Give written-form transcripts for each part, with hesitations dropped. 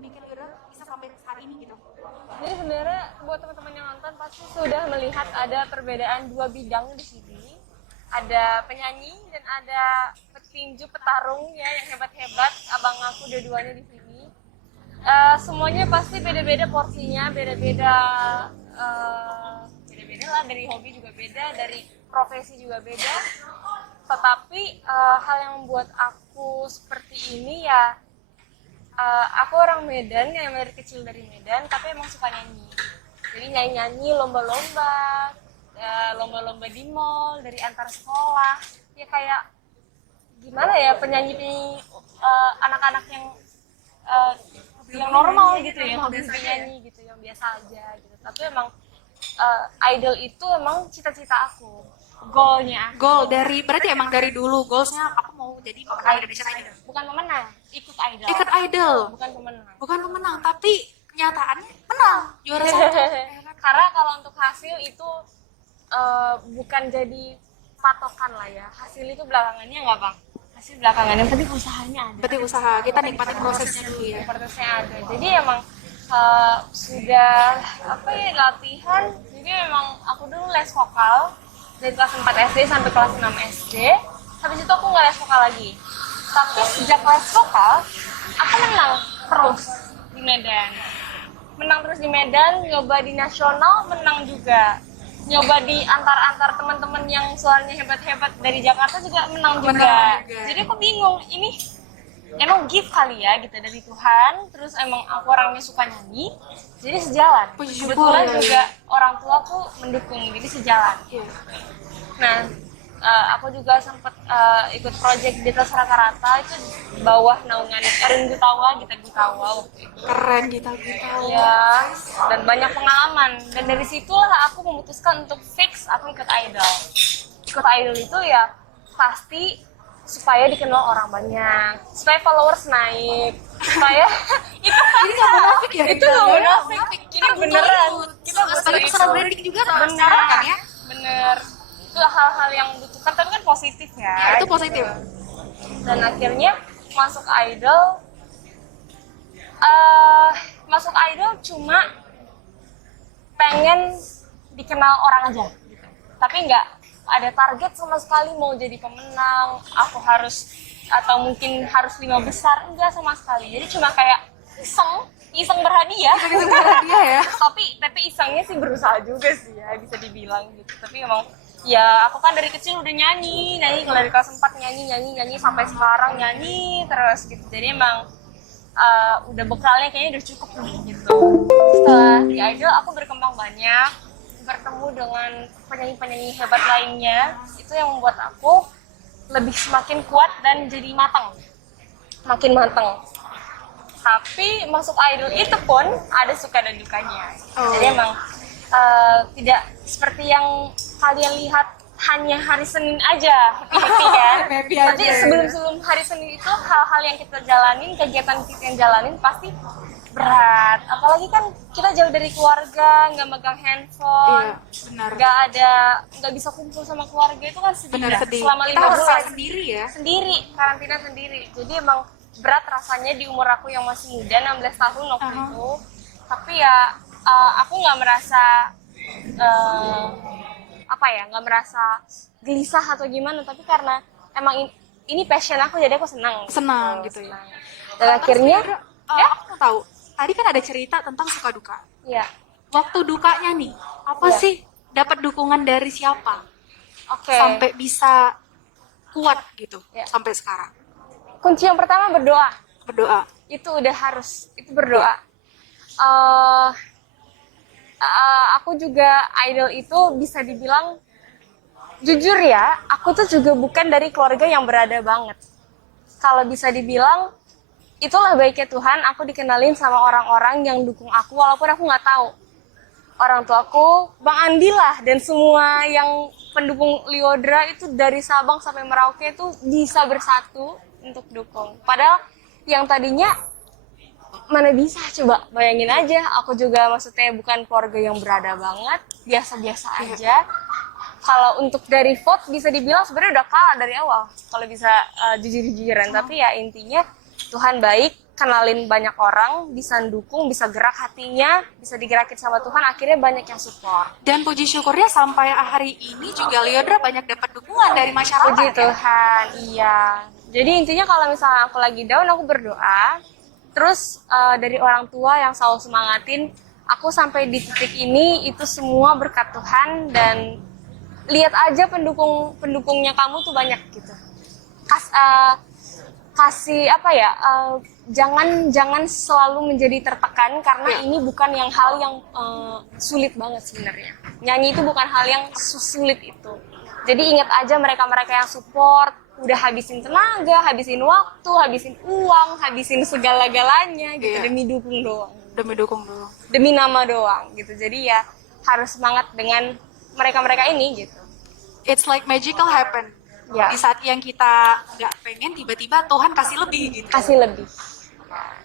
bikin Liora bisa sampai saat ini gitu? Jadi sebenarnya buat teman-teman yang nonton pasti sudah melihat ada perbedaan dua bidang di sini. Ada penyanyi dan ada petinju petarung ya yang hebat-hebat. Abang aku dua-duanya di sini. Semuanya pasti beda-beda porsinya, beda-beda beda-beda lah, dari hobi juga beda, dari profesi juga beda. Tetapi hal yang membuat aku seperti ini ya, aku orang Medan yang dari kecil dari Medan, tapi emang suka nyanyi. Jadi nyanyi-nyanyi, lomba-lomba, lomba-lomba di mall dari antar sekolah. Ya kayak gimana ya, penyanyi anak-anak yang normal gitu, yang hobi nyanyi gitu, yang biasa aja gitu. Tapi emang idol itu emang cita-cita aku, goalnya. Goal dari berarti emang dari dulu goalsnya aku mau jadi pemenang Indonesian Idol. Bukan pemenang, ikut idol. Ikut idol. Bukan pemenang. Bukan pemenang, tapi kenyataannya menang juara satu. Karena kalau untuk hasil itu bukan jadi patokan lah ya. Hasil itu belakangannya nggak bang. Hasil belakangannya, tapi usahanya ada. Berarti usaha kita nikmatin prosesnya dulu ya. Prosesnya ada. Jadi emang sudah apa ya, latihan. Jadi memang aku dulu les vokal dari kelas 4 SD sampai kelas 6 SD. Habis itu aku nggak les vokal lagi. Tapi sejak les vokal, aku menang terus di Medan. Menang terus di Medan, nyoba di nasional, menang juga. Nyoba di antar-antar teman-teman yang suaranya hebat-hebat dari Jakarta juga menang juga. Jadi aku bingung, ini emang gift kali ya gitu dari Tuhan. Terus emang aku orangnya suka nyanyi, jadi sejalan. Kebetulan juga orang tua aku mendukung, jadi sejalan. Nah, aku juga sempat ikut project di Tas Rata-Rata, itu di bawah naungan Erin Gutawa, Gita Gutawa waktu itu. Keren Gita Gutawa. Ya, dan banyak pengalaman. Dan dari situlah aku memutuskan untuk fix aku ikut idol. Ikut idol itu ya pasti supaya dikenal orang banyak, supaya followers naik, supaya itu Ini nggak munafik ya? itu nggak munafik, ini beneran. Kita butuh itu. Personal branding juga sama Bener, sekarang kan ya? bener. Itu hal-hal yang dibutuhkan, tapi kan positif ya. Ya, itu positif. Dan akhirnya masuk idol, cuma pengen dikenal orang aja, gitu. Tapi nggak ada target sama sekali mau jadi pemenang, aku harus atau mungkin harus 5 besar, enggak sama sekali. Jadi cuma kayak iseng berhadiah. Iseng berhadiah ya. tapi isengnya sih berusaha juga sih ya, bisa dibilang gitu. Tapi emang ya aku kan dari kecil udah nyanyi dari kelas 4 nyanyi sampai sekarang nyanyi terus gitu. Jadi emang udah bekalnya kayaknya udah cukup nih gitu. Setelah di idol aku berkembang banyak, bertemu dengan penyanyi-penyanyi hebat lainnya, itu yang membuat aku lebih semakin kuat dan jadi makin matang. Tapi masuk idol itu pun ada suka dan dukanya. Jadi emang tidak seperti yang kalian lihat hanya hari Senin aja happy kan. Tapi sebelum hari Senin itu hal-hal yang kita jalanin, kegiatan kita yang jalanin pasti berat. Apalagi kan kita jauh dari keluarga, nggak megang handphone, nggak bisa kumpul sama keluarga, itu kan sedih. Sedih. Selama 5 bulan sendiri ya. Karantina sendiri. Jadi emang berat rasanya di umur aku yang masih muda, 16 tahun waktu itu. Tapi ya aku nggak merasa nggak merasa gelisah atau gimana, tapi karena emang ini passion aku, jadi aku senang gitu ya. Dan akhirnya aku tahu tadi kan ada cerita tentang suka duka. Iya. Waktu dukanya nih, apa sih? Dapat dukungan dari siapa? Sampai bisa kuat gitu sampai sekarang. Kunci yang pertama berdoa. Itu udah harus, itu berdoa. Aku juga idol itu bisa dibilang jujur ya, aku tuh juga bukan dari keluarga yang berada banget. Kalau bisa dibilang itulah baiknya Tuhan, aku dikenalin sama orang-orang yang dukung aku walaupun aku nggak tahu. Orang tuaku, Bang Andi lah, dan semua yang pendukung Liodra itu dari Sabang sampai Merauke itu bisa bersatu untuk dukung. Padahal yang tadinya mana bisa, coba bayangin aja, aku juga maksudnya bukan keluarga yang berada banget, biasa-biasa aja. Kalau untuk dari vote bisa dibilang sebenarnya udah kalah dari awal kalau bisa jujur-jujuran. Tapi ya intinya Tuhan baik, kenalin banyak orang, bisa dukung, bisa gerak hatinya, bisa digerakin sama Tuhan, akhirnya banyak yang support. Dan puji syukurnya sampai hari ini juga Lyodra banyak dapat dukungan dari masyarakat. Puji ya? Tuhan, iya. Jadi intinya kalau misalnya aku lagi down, aku berdoa. Terus dari orang tua yang selalu semangatin, aku sampai di titik ini itu semua berkat Tuhan. Dan lihat aja pendukungnya kamu tuh banyak gitu. Kasih apa ya, jangan selalu menjadi tertekan karena ini bukan hal yang sulit banget sebenarnya. Nyanyi itu bukan hal yang sulit itu. Jadi ingat aja mereka-mereka yang support udah habisin tenaga, habisin waktu, habisin uang, habisin segala-galanya gitu demi dukung doang. Demi dukung doang. Demi nama doang gitu. Jadi ya harus semangat dengan mereka-mereka ini gitu. It's like magical happen. Ya. Di saat yang kita nggak pengen, tiba-tiba Tuhan kasih lebih gitu. Kasih lebih.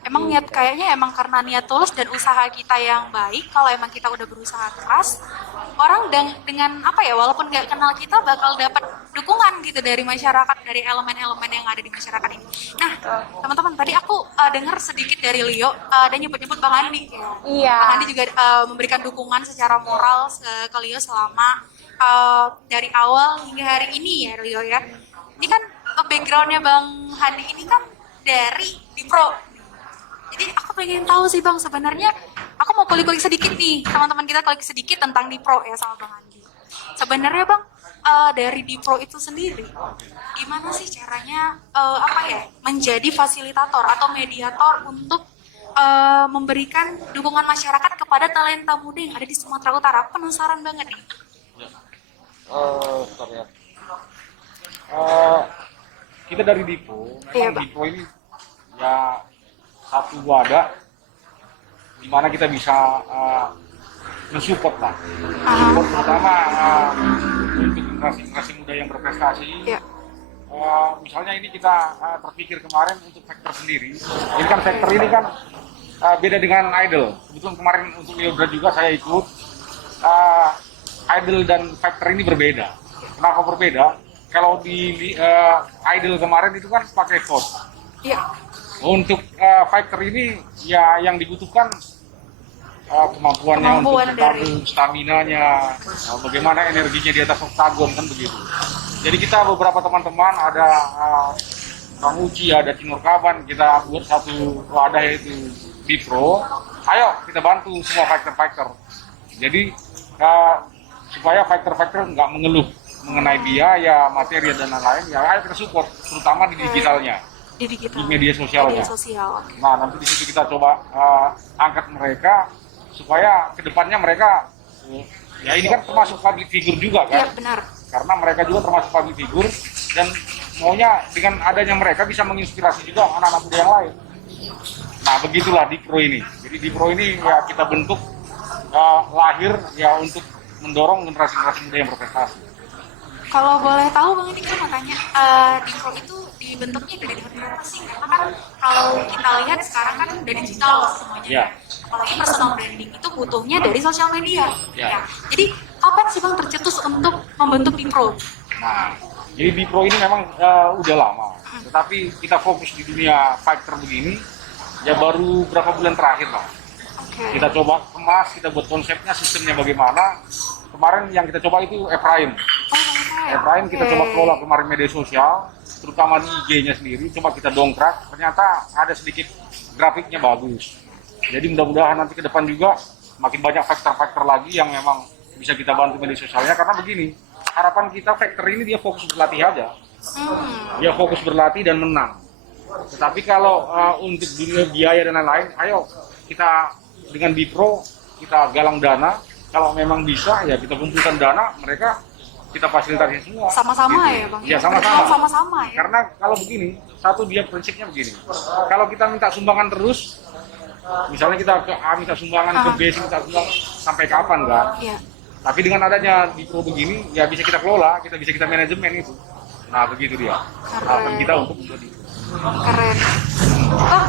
Emang kayaknya emang karena niat tulus dan usaha kita yang baik. Kalau emang kita udah berusaha keras, orang dengan apa ya, walaupun nggak kenal kita bakal dapat dukungan gitu dari masyarakat, dari elemen-elemen yang ada di masyarakat ini. Nah, teman-teman, tadi aku dengar sedikit dari Leo dan nyebut-nyebut Bang Andi. Iya. Bang Andi juga memberikan dukungan secara moral ke Leo selama dari awal hingga hari ini ya, Leo ya. Ini kan backgroundnya Bang Handi ini kan dari Dipro. Jadi aku pengen tahu sih Bang, sebenarnya aku mau kulik-kulik sedikit nih, teman-teman kita kulik sedikit tentang Dipro ya sama Bang Andi. Sebenarnya Bang, dari Dipro itu sendiri, gimana sih caranya menjadi fasilitator atau mediator untuk memberikan dukungan masyarakat kepada talenta muda yang ada di Sumatera Utara? Aku penasaran banget nih. Kita dari Dipro, memang Bang. Dipro ini ya satu wadah di mana kita bisa mensupport lah, support terutama untuk generasi muda yang berprestasi. Iya. Misalnya ini kita terpikir kemarin untuk Factor sendiri. Ini kan Factor ini kan beda dengan Idol. Kebetulan kemarin untuk Lyodra juga saya ikut. Idol dan Factor ini berbeda. Kenapa berbeda? Kalau di Idol kemarin itu kan pakai vote. Iya. Untuk Factor ini ya yang dibutuhkan kemampuannya untuk dari stamina-nya, bagaimana energinya di atas oktagon kan begitu. Jadi kita beberapa teman-teman ada Bang Uci, ada Cinur Kaban, kita buat satu wadah yaitu Dipro. Ayo kita bantu semua Factor. Jadi supaya Factor nggak mengeluh mengenai biaya, materi dan lain-lain, ya ayo kita support, terutama di digitalnya. Di media sosialnya. Nah, nanti di situ kita coba angkat mereka supaya kedepannya mereka, ya ini kan termasuk public figure juga kan? Iya, benar. Karena mereka juga termasuk public figure dan maunya dengan adanya mereka bisa menginspirasi juga anak-anak muda yang lain. Nah, begitulah Dipro ini. Jadi Dipro ini ya kita bentuk lahir ya untuk mendorong generasi-generasi muda yang berprestasi. Kalau boleh tahu Bang, ini kan makanya Dipro itu dibentuknya dari tahun berapa sih? Karena kan kalau kita lihat sekarang kan udah digital loh semuanya. Ya. Apalagi personal branding itu butuhnya dari sosial media. Ya. Jadi kapan sih Bang tercetus untuk membentuk Dipro? Nah, jadi Dipro ini memang udah lama. Tetapi kita fokus di dunia Factor begini ya baru berapa bulan terakhir lah. Okay. Kita coba kemas, kita buat konsepnya, sistemnya bagaimana. Kemarin yang kita coba itu Efraim. Efraim kita coba kelola kemarin media sosial, terutama di IG-nya sendiri, coba kita dongkrak, ternyata ada sedikit grafiknya bagus. Jadi mudah-mudahan nanti ke depan juga makin banyak faktor-faktor lagi yang memang bisa kita bantu media sosialnya, karena begini, harapan kita Factor ini dia fokus berlatih aja. Dia fokus berlatih dan menang. Tetapi kalau untuk dunia biaya dan lain-lain, ayo kita dengan Dipro, kita galang dana, kalau memang bisa ya kita kumpulkan dana, mereka kita fasilitasi semua. Sama-sama gitu. ya Bang? Ya sama-sama. Sama-sama ya? Karena kalau begini, satu dia prinsipnya begini. Kalau kita minta sumbangan terus, misalnya kita ke A minta sumbangan, ke B minta sumbangan, sampai kapan kan? Iya. Tapi dengan adanya Dipro begini, ya bisa kita kelola, kita bisa kita manajemen itu. Nah begitu dia. Harapan kita untuk menjadi. Keren. Bang,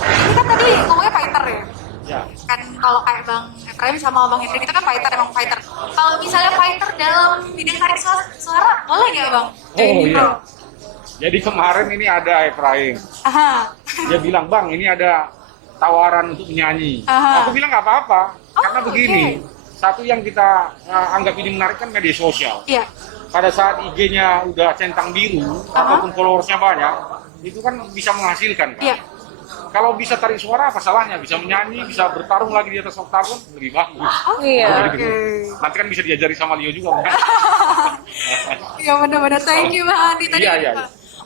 ini kan tadi ngomongnya fighter ya? Ya. Kan kalau kayak Bang Efraim sama Bang Hendrik itu kan fighter, emang fighter. Kalau misalnya fighter dalam bidang tarik suara, boleh nggak Bang? Oh iya. Jadi kemarin ini ada Efraim. Aha. Dia bilang, Bang, ini ada tawaran untuk menyanyi. Aha. Aku bilang nggak apa-apa, Oh, karena begini. Satu yang kita anggap ini menarik kan media sosial. Iya. Pada saat IG-nya udah centang biru ataupun followersnya banyak, itu kan bisa menghasilkan kan. Iya. Kalau bisa tarik suara apa salahnya? Bisa menyanyi, bisa bertarung lagi di atas oktagon, lebih bagus. Oh, Iya. Jadi, nanti kan bisa diajari sama Leo juga kan. Iya benar-benar, thank you Bang Andi tadi. Iya, iya.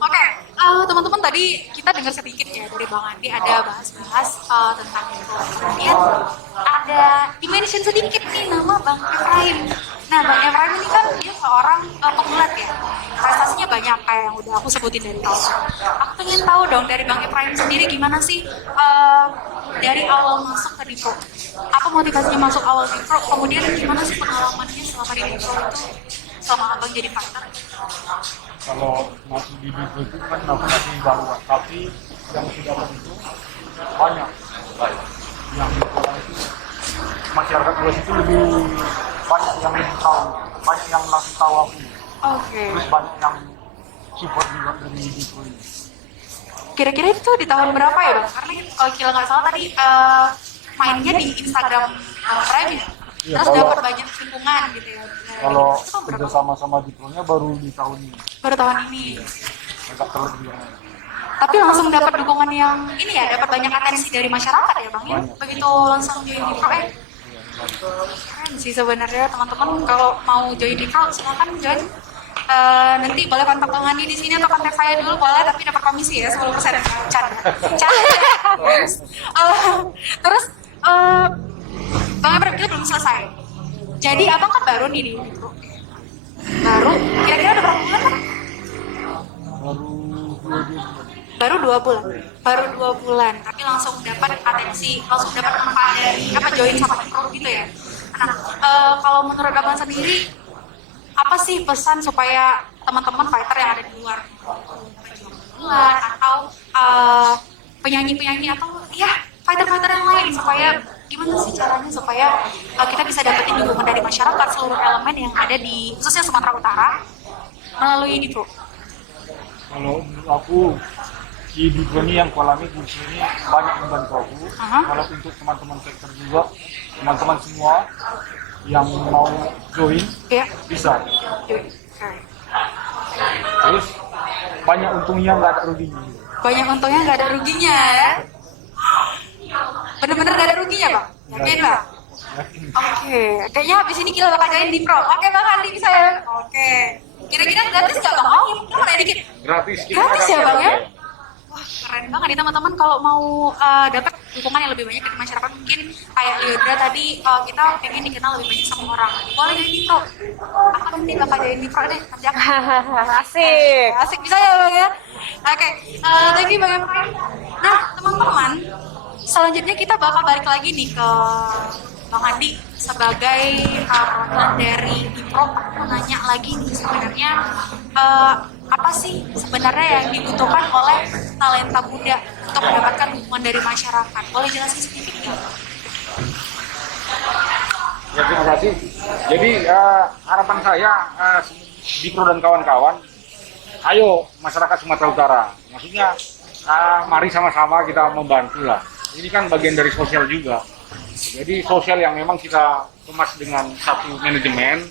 Oke, teman-teman tadi kita dengar sedikit ya dari Bang Andi ada bahas-bahas tentang itu. Kemudian ada dimention sedikit nih nama Bang Efraim. Nah, Bang Efraim ini kan dia seorang pegulat ya. Prestasinya banyak kayak yang udah aku sebutin dari awal. Aku pengen tahu dong dari Bang Efraim sendiri gimana sih dari awal masuk ke Dipro. Apa motivasinya masuk awal Dipro? Kemudian gimana sih pengalamannya selama di Dipro itu selama Abang jadi fighter? Kalau masih di Dipro itu kan aku masih baru, tapi yang sudah itu banyak. Yang di sekolah itu masyarakat luas itu lebih banyak yang lebih tahu, banyak yang langsung tahu aku. Oke. Terus banyak yang support juga dari Dipro ini. Kira-kira itu di tahun berapa ya Bang? Karena kalau kira nggak salah tadi mainnya di Instagram Prime ya? Iya, Terus kalau- dapat banyak dukungan gitu ya. Kalau Itu tahun berapa? kerja sama Dipro-nya baru di tahun ini, Baru tahun ini. agak terlebih. Tapi langsung dapat dukungan yang ini ya, dapat banyak atensi dari masyarakat ya Bang ya. Banyak. Begitu langsung join di Pro keren sih sebenarnya teman-teman kalau mau join di Pro silakan join. Nanti boleh kontak Bang Andi di sini atau kontak saya dulu boleh, tapi dapat komisi ya 10%. Canda. Terus Bang Efraim kita belum selesai. Jadi abang kan baru nih di Dipro. Baru kira-kira udah berapa bulan kan? Baru 2 bulan. Baru 2 bulan, tapi langsung dapat atensi, langsung dapat manfaat dari apa join sama Dipro gitu ya. Nah, kalau menurut abang sendiri apa sih pesan supaya teman-teman fighter yang ada di luar bulan atau penyanyi-penyanyi atau ya fighter-fighter yang lain supaya gimana sih caranya supaya kita bisa dapetin dukungan dari masyarakat seluruh elemen yang ada di khususnya Sumatera Utara melalui Dipro. Kalau menurut aku di Dipro ini yang kualami kursi ini banyak membantu aku. Aha. Kalau untuk teman-teman sektor juga, teman-teman semua yang mau join Ya. bisa. Oke. Terus banyak untungnya nggak ada ruginya. Banyak untungnya nggak ada ruginya ya. Bener-bener nggak ada ruginya Bang? Yakin Bang? Yakin. Oke, kayaknya habis ini kita bakal join di Pro. Oke Bang Andi bisa ya? Oke. Kira-kira gratis nggak Bang? Oh, kita mau nanya dikit. Gratis. kita Gratis ya ada- Bang ya? Wah keren banget nih teman-teman kalau mau dapat dukungan yang lebih banyak dari masyarakat mungkin kayak Leodra tadi kita pengen dikenal lebih banyak sama orang. Boleh join di Pro. Aku nanti bakal join di Pro deh. Nanti aku Asik. asik bisa ya Bang ya? Oke, thank you Bang Efraim. Nah teman-teman, selanjutnya kita bakal balik lagi nih ke Bang Andi sebagai perwakilan dari Dipro. Aku mau nanya lagi nih sebenarnya apa sih sebenarnya yang dibutuhkan oleh talenta muda untuk mendapatkan dukungan dari masyarakat? Boleh jelasin sedikit nggak? Ya, terima kasih. Jadi harapan saya Dipro dan kawan-kawan, ayo masyarakat Sumatera Utara. Maksudnya mari sama-sama kita membantu lah. Ini kan bagian dari sosial juga. Jadi sosial yang memang kita kemas dengan satu manajemen.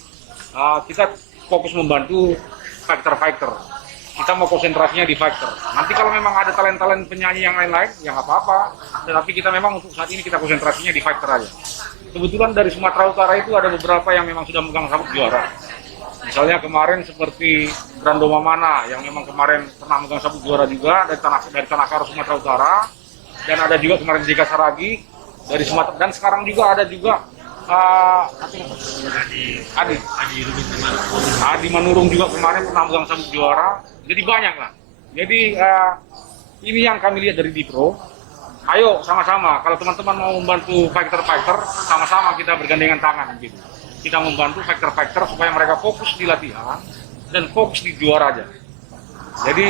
Kita fokus membantu fighter-fighter. Kita mau konsentrasinya di fighter. Nanti kalau memang ada talent-talent penyanyi yang lain-lain, ya nggak apa-apa. Tetapi kita memang untuk saat ini kita konsentrasinya di fighter aja. Kebetulan dari Sumatera Utara itu ada beberapa yang memang sudah megang sabuk juara. Misalnya kemarin seperti Brando Mamana yang memang kemarin pernah megang sabuk juara juga dari Tanah Karo Sumatera Utara, dan ada juga kemarin Jika Saragi dari Sumatera, dan sekarang juga ada juga Adi Manurung juga kemarin pernah megang sabuk juara. Jadi banyak lah. Jadi ini yang kami lihat dari Dipro. Ayo sama-sama, kalau teman-teman mau membantu fighter-fighter, sama-sama kita bergandengan tangan gitu. Kita membantu fighter-fighter supaya mereka fokus di latihan dan fokus di juara aja. Jadi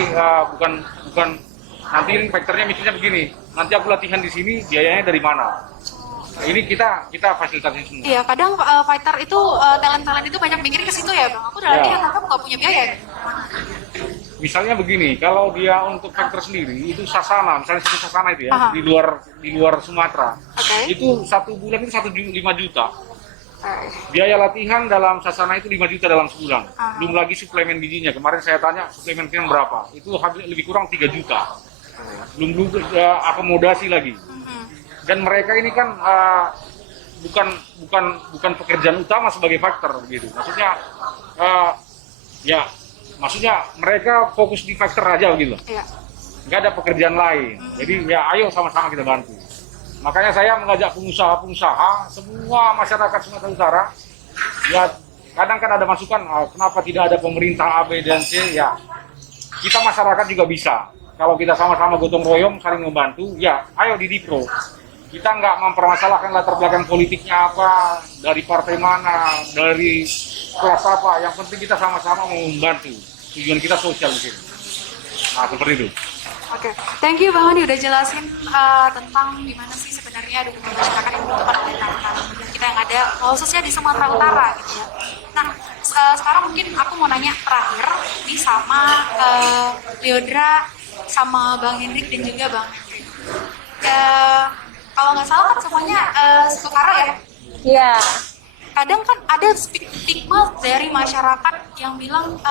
bukan nanti ini fighternya misalnya begini, nanti aku latihan di sini, biayanya dari mana? Nah, ini kita fasilitasi semua. Iya, kadang fighter itu talent-talent itu banyak mikir ke situ ya Bang. Aku udah Ya. latihan tapi aku nggak punya biaya. Misalnya begini, kalau dia untuk factor sendiri itu Sasana, misalnya satu Sasana itu ya, Aha. di luar Sumatera, Oke. itu 1 bulan itu 5 juta. Biaya latihan dalam Sasana itu 5 juta dalam sebulan. Belum lagi suplemen gizinya. Kemarin saya tanya suplemen gizinya berapa? Itu lebih kurang 3 juta. Belum akomodasi lagi. Dan mereka ini kan bukan pekerjaan utama sebagai faktor begitu. Maksudnya mereka fokus di faktor aja begitu. Iya. Nggak ada pekerjaan lain. Jadi ya ayo sama-sama kita bantu. Makanya saya mengajak pengusaha-pengusaha, semua masyarakat Sumatera Utara, ya kadang kan ada masukan, kenapa tidak ada pemerintah A, B, dan C, ya kita masyarakat juga bisa. Kalau kita sama-sama gotong royong, saling membantu, ya ayo di Dipro. Kita nggak mempermasalahkan latar belakang politiknya apa, dari partai mana, dari kelas apa, yang penting kita sama-sama mau membantu. Tujuan kita sosial di sini. Nah, seperti itu. Oke, thank you Bang Handi udah jelasin tentang gimana sih sebenarnya dukungan masyarakat yang dibutuhkan oleh teman-teman kita yang ada khususnya di Sumatera Utara gitu ya. Nah, sekarang mungkin aku mau nanya terakhir nih sama Leodra, sama Bang Hendrik dan juga Bang Hendrik. Kalau nggak salah kan semuanya setara ya? Iya. Kadang kan ada stigma dari masyarakat yang bilang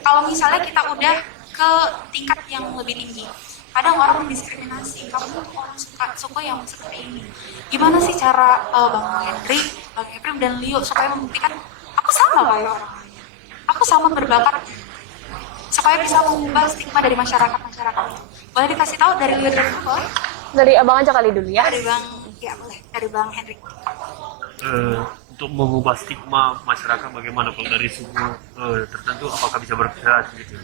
kalau misalnya kita udah ke tingkat yang lebih tinggi, kadang orang mendiskriminasi, kamu tuh orang suka yang seperti ini. Gimana sih cara Bang Hendrik, Bang Eprim dan Leo supaya membuktikan aku sama kayak orang lain, aku sama berbakat, supaya bisa mengubah stigma dari masyarakat. Boleh dikasih tahu dari Leo dan Bang? Dari abang aja kali dulu ya. Dari Bang, ya boleh, dari Bang Hendrik. Untuk mengubah stigma masyarakat bagaimana kalau dari suku tertentu apakah bisa berkreasi gitu.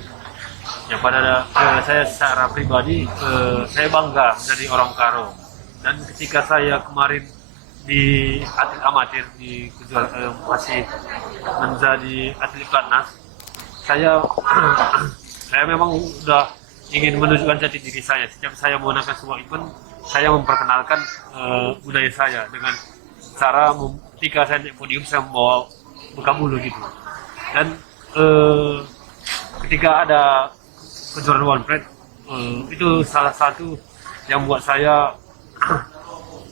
Ya pada saya secara pribadi saya bangga menjadi orang Karo, dan ketika saya kemarin di atlet amatir di masih menjadi atlet platnas, saya memang udah ingin menunjukkan jati diri saya. Setiap saya menggunakan sebuah event, saya memperkenalkan budaya saya dengan cara ketika saya naik podium saya membawa bekam bulu gitu. Dan ketika ada kejuaraan One Pride, itu salah satu yang buat saya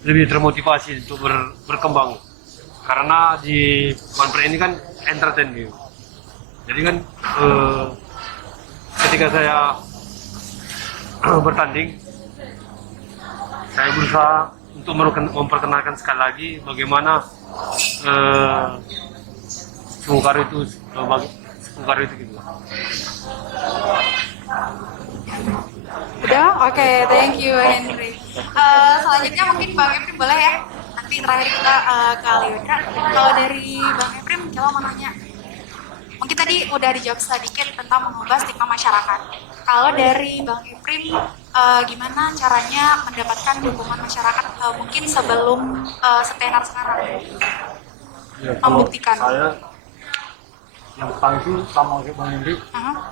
lebih termotivasi untuk berkembang, karena di One Pride ini kan entertain gitu. Jadi kan ketika saya bertanding, saya berusaha untuk memperkenalkan sekali lagi bagaimana Sungkar itu gitu. Udah, oke, thank you Henry. Selanjutnya mungkin Bang Eprim boleh ya. Nanti terakhir kita ke Leodra. Kalau dari Bang Eprim, kita mau nanya. Mungkin tadi udah dijawab sedikit tentang mengubah stigma masyarakat. Kalau dari Bang Eprim, gimana caranya mendapatkan dukungan masyarakat mungkin sebelum setenar sekarang? Ya, kalau Membuktikan. saya yang pertama itu sama kayak Bang Hendrik,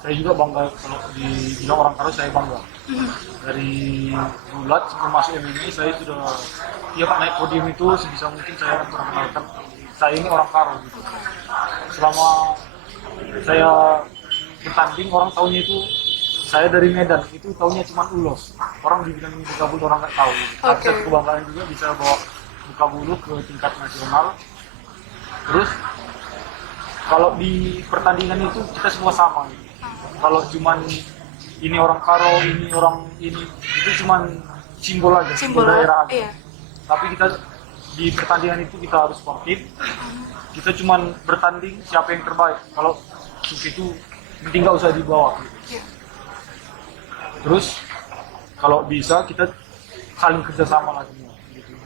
saya juga bangga kalau dibilang orang Karo, saya bangga. Dari bulat sebelum masuk MMA saya sudah tiap naik podium itu sebisa mungkin saya memperkenalkan saya ini orang Karo gitu. Selama saya bertanding orang tahunya itu saya dari Medan, itu tahunya cuma ulos. Orang dibilang ini buka bulu orang nggak tahu. Tapi saya kebanggaan juga bisa bawa buka bulu ke tingkat nasional. Terus kalau di pertandingan itu kita semua sama. Kalau cuman ini orang Karo, ini orang ini, itu cuman simbol aja, simbol daerah aja. Iya. Tapi kita di pertandingan itu kita harus sportif. Kita cuman bertanding siapa yang terbaik. Kalau itu penting nggak usah dibawa. Gitu. Iya. Terus kalau bisa kita saling kerjasama lagi. Gitu.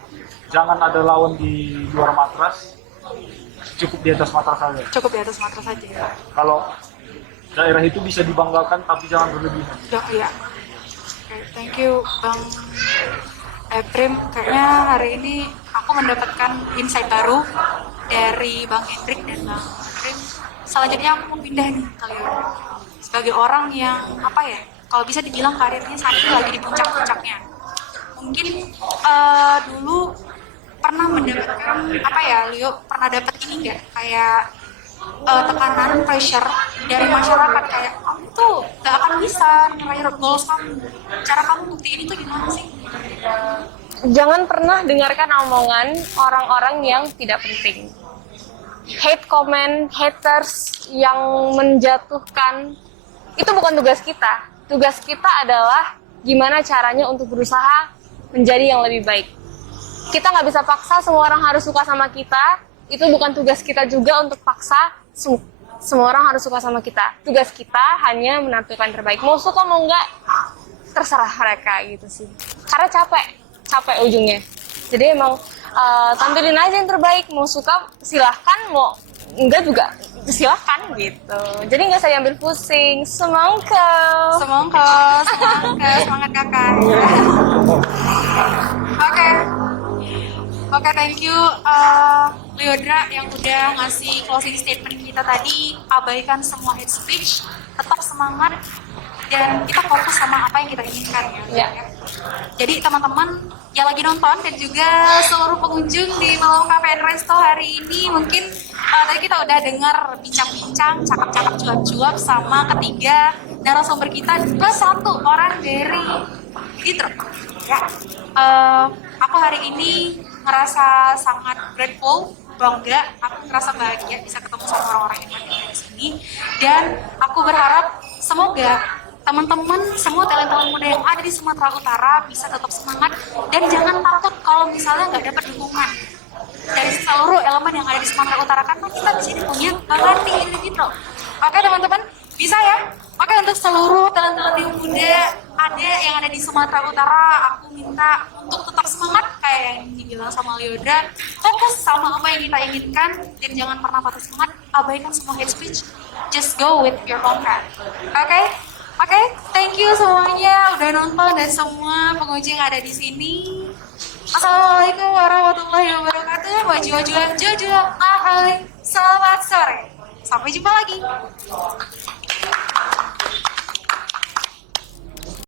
Jangan ada lawan di luar matras. Cukup di atas matras saja. Cukup di atas matras saja ya. Kalau daerah itu bisa dibanggakan tapi jangan berlebihan. Iya. Oke, thank you Bang Eprim. Kayaknya hari ini aku mendapatkan insight baru dari Bang Hendrik dan Bang Eprim. Selanjutnya aku mau pindah nih kalian. Sebagai orang yang apa ya? Kalau bisa dibilang karirnya saat ini lagi di puncak-puncaknya. Mungkin dulu pernah mendapatkan apa ya, Leo pernah dapat ini nggak kayak tekanan pressure dari masyarakat kayak kamu tuh gak akan bisa meraih goals kamu. Cara kamu buktiin itu gimana sih? Jangan pernah dengarkan omongan orang-orang yang tidak penting. Hate comment, haters yang menjatuhkan, itu bukan tugas kita. Tugas kita adalah gimana caranya untuk berusaha menjadi yang lebih baik. Kita nggak bisa paksa semua orang harus suka sama kita. Itu bukan tugas kita juga untuk paksa semua orang harus suka sama kita. Tugas kita hanya menampilkan terbaik. Mau suka mau nggak, terserah mereka gitu sih. Karena capek ujungnya. Jadi emang tampilin aja yang terbaik. Mau suka silahkan, mau enggak juga silahkan gitu. Jadi nggak saya ambil pusing. Semangat Semangat kakak. Oke, thank you Lyodra yang udah ngasih closing statement kita tadi. Abaikan semua hate speech, tetap semangat, dan kita fokus sama apa yang kita inginkan ya. Jadi teman-teman yang lagi nonton dan juga seluruh pengunjung di Malam Cafe and Resto hari ini, mungkin tadi kita udah dengar bincang-bincang, cakap-cakap cuap-cuap sama ketiga narasumber kita plus satu orang dari Gitro. Ya, aku hari ini ngerasa sangat grateful, bangga, aku ngerasa bahagia bisa ketemu sama orang-orang yang ada di sini, dan aku berharap semoga teman-teman semua talent-talent muda yang ada di Sumatera Utara bisa tetap semangat dan jangan takut kalau misalnya nggak dapat dukungan dari seluruh elemen yang ada di Sumatera Utara, karena kita di sini punya Bangati gitu. Oke teman-teman, bisa ya? Oke, untuk seluruh talent-talent yang muda yang ada di Sumatera Utara, aku minta untuk tetap semangat kayak yang dibilang sama Lyodra, fokus sama apa yang kita inginkan dan jangan pernah patah semangat, abaikan semua hate speech, just go with your own path. Oke, thank you semuanya udah nonton dan semua pengunjung yang ada di sini. Assalamualaikum warahmatullahi wabarakatuh. Wajib-wajib, ahai, selamat sore. Sampai jumpa lagi.